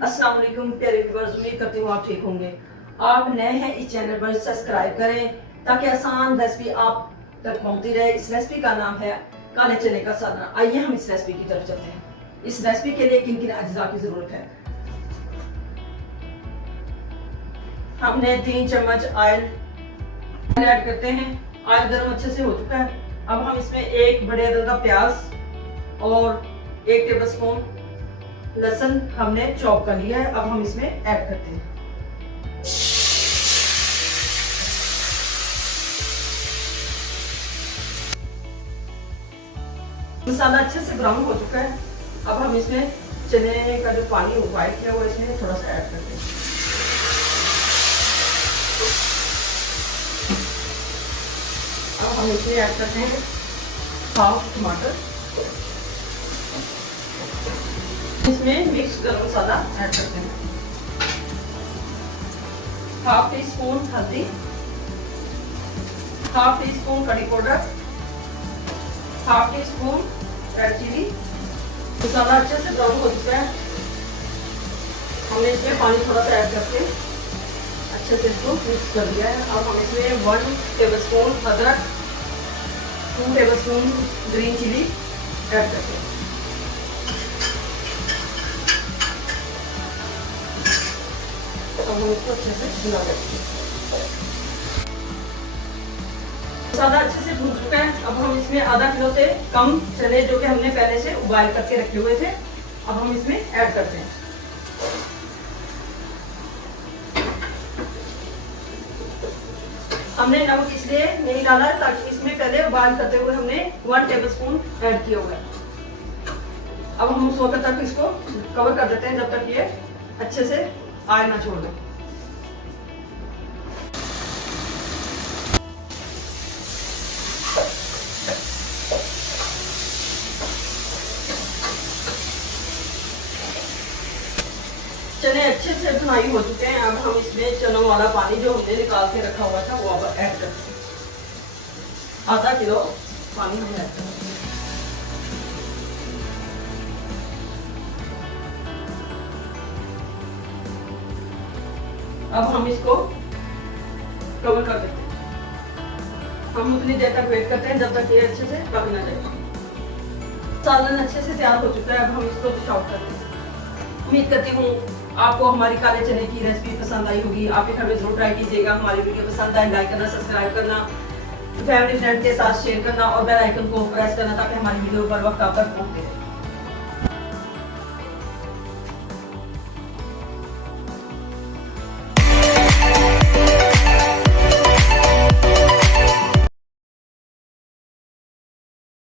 अस्सलाम वालेकुम प्यारे व्यूअर्स, उम्मीद करती हूँ आप ठीक होंगे। आप नए हैं इस चैनल पर सब्सक्राइब करें ताकि आसान रेसिपी आप तक पहुंचती रहे। इस रेसिपी का नाम है काले चने का सालन। आइए हम इस रेसिपी की तरफ चलते हैं। इस रेसिपी के लिए किन किन अज्जा की जरूरत है। हमने 3 चम्मच ऑयल ऐड करते हैं। ऑयल गर्म अच्छे से हो चुका है। अब हम इसमें एक बड़े अदद का प्याज और 1 टेबलस्पून लहसुन हमने चॉप कर लिया है। अब हम इसमें ऐड करते हैं। मसाला अच्छे से ब्राउन हो चुका है। अब हम इसमें चने का जो पानी उबाल किया वो इसमें थोड़ा सा ऐड करते हैं। अब हम इसमें ऐड करते हैं हाफ टमाटर। इसमें मिक्स गरम मसाला ऐड करते हैं। हाफ टी स्पून हल्दी, half teaspoon curry powder, half teaspoon red chili. मसाला अच्छे से ब्राउन हो चुका है। हमने इसमें पानी थोड़ा सा ऐड करके अच्छे से इसको मिक्स कर दिया है। अब हम इसमें 1 टेबलस्पून अदरक, 2 टेबलस्पून ग्रीन चिली ऐड करते हैं। अब हम इसको अच्छे से भुना लेते हैं। मसाला अच्छे से भून चुका है। अब हम इसमें आधा किलो से कम चने जो कि हमने पहले से उबाल करके रखे हुए थे, अब हम इसमें ऐड करते हैं। हमने नमक इसलिए नहीं डाला ताकि इसमें पहले उबाल करते हुए हमने 1 टेबलस्पून ऐड किया हुआ है। अब हम उस वक्त तक इसको कवर कर देते हैं जब तक ये अच्छे से ऑयल ना छोड़ दें। चने अच्छे से भुनाई हो चुके हैं। अब हम इसमें चनों वाला पानी जो हमने निकाल के रखा हुआ था वो अब ऐड करते हैं। आधा किलो पानी हम ऐड करते हैं। अब हम इसको कवर कर देते हैं। हम उतनी देर तक वेट करते हैं जब तक ये अच्छे से पक ना जाए। सालन अच्छे से तैयार हो चुका है। अब हम इसको डिश आउट करते हैं। उम्मीद करती हूँ आपको हमारी काले चने की रेसिपी पसंद आई होगी। आप ये घर में जरूर ट्राई कीजिएगा। हमारी वीडियो पसंद आए लाइक करना, सब्सक्राइब करना, फैमिली फ्रेंड के साथ शेयर करना और बेल आइकन को प्रेस करना ताकि हमारी वीडियो पर वक्त आप तक पहुंचते रहे।